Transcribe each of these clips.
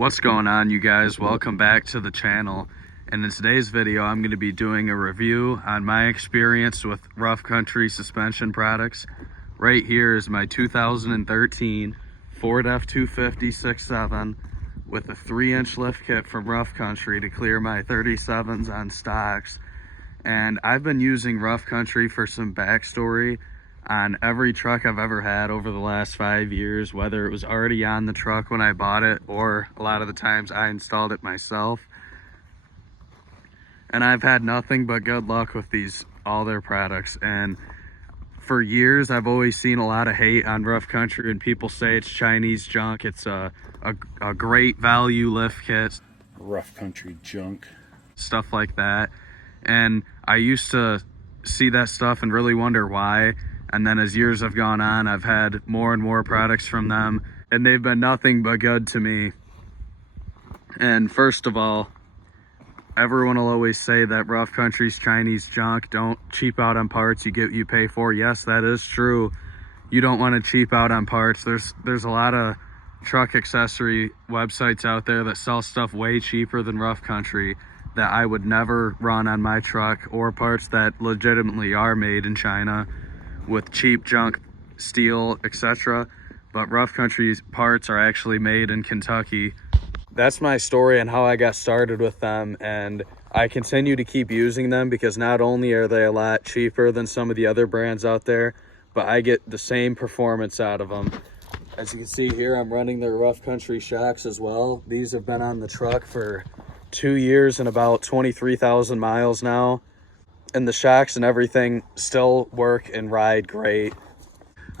What's going on, you guys? Welcome back to the channel. And in today's video, I'm going to be doing a review on my experience with Rough Country suspension products. Right here is my 2013 Ford F-250 6.7 with a 3-inch lift kit from Rough Country to clear my 37s on stocks. And I've been using Rough Country for some backstory on every truck I've ever had over the last 5 years, whether it was already on the truck when I bought it or a lot of the times I installed it myself. And I've had nothing but good luck with all their products. And for years, I've always seen a lot of hate on Rough Country, and people say it's Chinese junk. It's a great value lift kit. Rough Country junk. Stuff like that. And I used to see that stuff and really wonder why. And then as years have gone on, I've had more and more products from them, and they've been nothing but good to me. And first of all, everyone will always say that Rough Country's Chinese junk. Don't cheap out on parts you pay for. Yes, that is true. You don't want to cheap out on parts. There's a lot of truck accessory websites out there that sell stuff way cheaper than Rough Country that I would never run on my truck, or parts that legitimately are made in China with cheap junk steel, etc. But Rough Country's parts are actually made in Kentucky. That's my story and how I got started with them, and I continue to keep using them because not only are they a lot cheaper than some of the other brands out there, but I get the same performance out of them. As you can see here, I'm running their Rough Country shocks as well. These have been on the truck for 2 years and about 23,000 miles now. And the shocks and everything still work and ride great.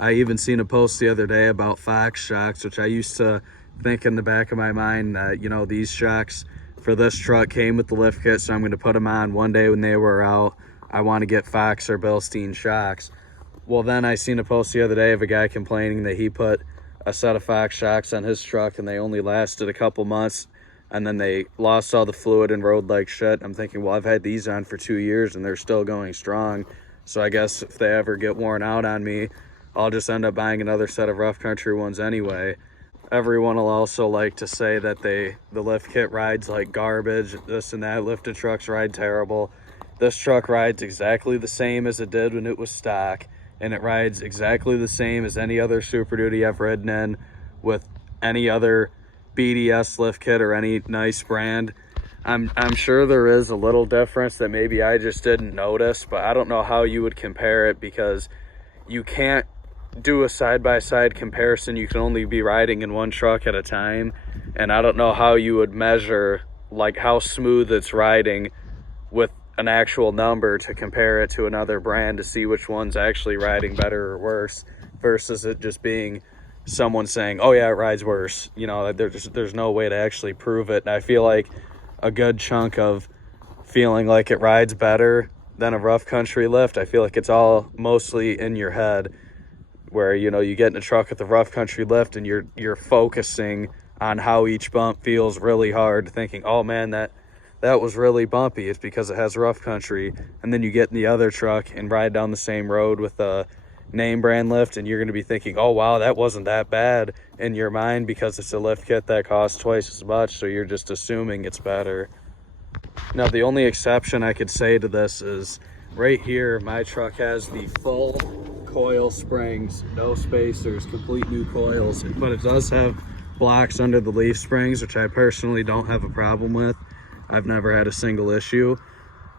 I even seen a post the other day about Fox shocks, which I used to think in the back of my mind that, you know, these shocks for this truck came with the lift kit, so I'm going to put them on one day when they were out. I want to get Fox or Bilstein shocks. Well, then I seen a post the other day of a guy complaining that he put a set of Fox shocks on his truck and they only lasted a couple months, and then they lost all the fluid and rode like shit. I'm thinking, well, I've had these on for 2 years and they're still going strong. So I guess if they ever get worn out on me, I'll just end up buying another set of Rough Country ones anyway. Everyone will also like to say that the lift kit rides like garbage, this and that. Lifted trucks ride terrible. This truck rides exactly the same as it did when it was stock, and it rides exactly the same as any other Super Duty I've ridden in with any other BDS lift kit or any nice brand. I'm sure there is a little difference that maybe I just didn't notice, but I don't know how you would compare it because you can't do a side-by-side comparison. You can only be riding in one truck at a time, and I don't know how you would measure like how smooth it's riding with an actual number to compare it to another brand to see which one's actually riding better or worse, versus it just being someone saying, oh yeah, it rides worse. You know, there's no way to actually prove it. And I feel like a good chunk of feeling like it rides better than a Rough Country lift, I feel like it's all mostly in your head, where, you know, you get in a truck with the Rough Country lift and you're focusing on how each bump feels really hard, thinking, oh man, that was really bumpy. It's because it has Rough Country. And then you get in the other truck and ride down the same road with a name brand lift, and you're going to be thinking, oh wow, that wasn't that bad in your mind because it's a lift kit that costs twice as much, so you're just assuming it's better. Now, the only exception I could say to this is right here, my truck has the full coil springs, no spacers, complete new coils, but it does have blocks under the leaf springs, which I personally don't have a problem with. I've never had a single issue.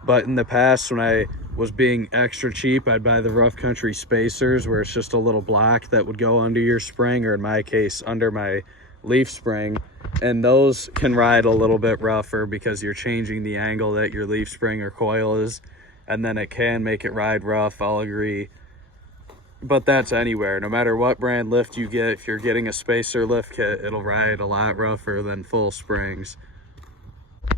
But in the past, when I was being extra cheap, I'd buy the Rough Country spacers, where it's just a little block that would go under your spring, or in my case, under my leaf spring. And those can ride a little bit rougher because you're changing the angle that your leaf spring or coil is, and then it can make it ride rough, I'll agree. But that's anywhere. No matter what brand lift you get, if you're getting a spacer lift kit, it'll ride a lot rougher than full springs.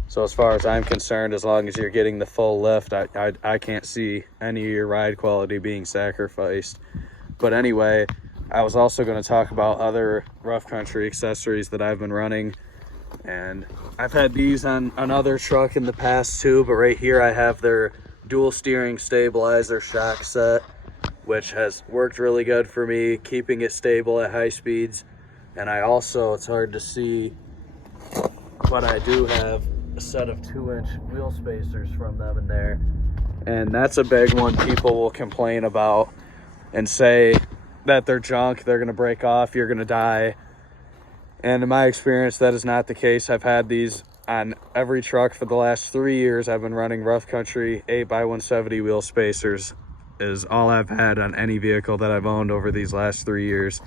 So as far as I'm concerned, as long as you're getting the full lift, I can't see any of your ride quality being sacrificed. But anyway, I was also going to talk about other Rough Country accessories that I've been running. And I've had these on another truck in the past too, but right here I have their dual steering stabilizer shock set, which has worked really good for me, keeping it stable at high speeds. And I also, it's hard to see, but I do have a set of 2-inch wheel spacers from them in there. And that's a big one people will complain about and say that they're junk, they're gonna break off, you're gonna die. And in my experience, that is not the case. I've had these on every truck for the last 3 years. I've been running Rough Country 8x170 wheel spacers is all I've had on any vehicle that I've owned over these last 3 years.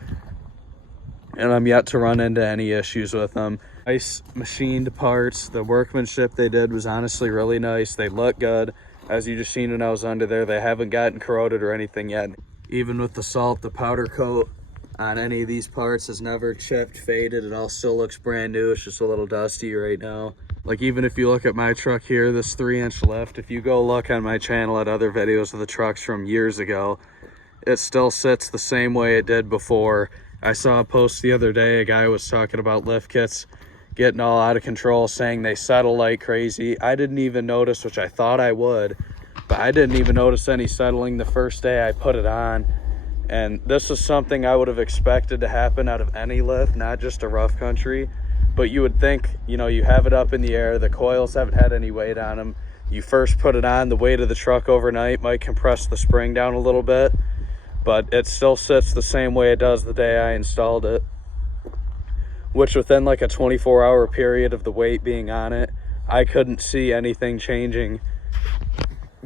And I'm yet to run into any issues with them. Nice machined parts. The workmanship they did was honestly really nice. They look good. As you just seen when I was under there, they haven't gotten corroded or anything yet. Even with the salt, the powder coat on any of these parts has never chipped, faded. It all still looks brand new. It's just a little dusty right now. Like even if you look at my truck here, this 3-inch lift, if you go look on my channel at other videos of the trucks from years ago, it still sits the same way it did before. I saw a post the other day, a guy was talking about lift kits getting all out of control, saying they settle like crazy. I didn't even notice, which I thought I would, but I didn't even notice any settling the first day I put it on. And this is something I would have expected to happen out of any lift, not just a Rough Country. But you would think, you know, you have it up in the air, the coils haven't had any weight on them. You first put it on, the weight of the truck overnight might compress the spring down a little bit, but it still sits the same way it does the day I installed it. Which within like a 24-hour period of the weight being on it, I couldn't see anything changing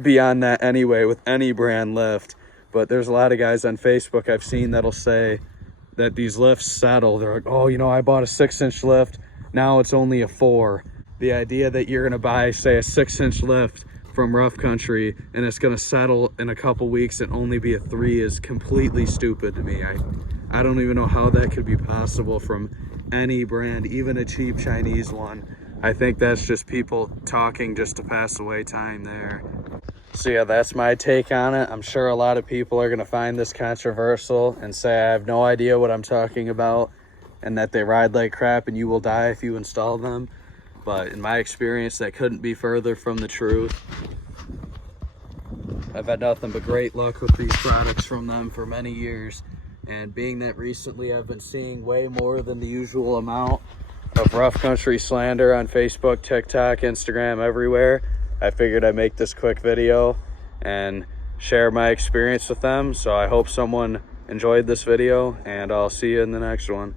beyond that anyway with any brand lift. But there's a lot of guys on Facebook I've seen that'll say that these lifts settle. They're like, oh, you know, I bought a 6-inch lift, now it's only a 4. The idea that you're gonna buy, say, a 6-inch lift from Rough Country and it's gonna settle in a couple weeks and only be a 3 is completely stupid to me. I don't even know how that could be possible from any brand, even a cheap Chinese one. I think that's just people talking just to pass away time there. So yeah, that's my take on it. I'm sure a lot of people are gonna find this controversial and say I have no idea what I'm talking about and that they ride like crap and you will die if you install them. But in my experience, that couldn't be further from the truth. I've had nothing but great luck with these products from them for many years. And being that recently I've been seeing way more than the usual amount of Rough Country slander on Facebook, TikTok, Instagram, everywhere, I figured I'd make this quick video and share my experience with them. So I hope someone enjoyed this video and I'll see you in the next one.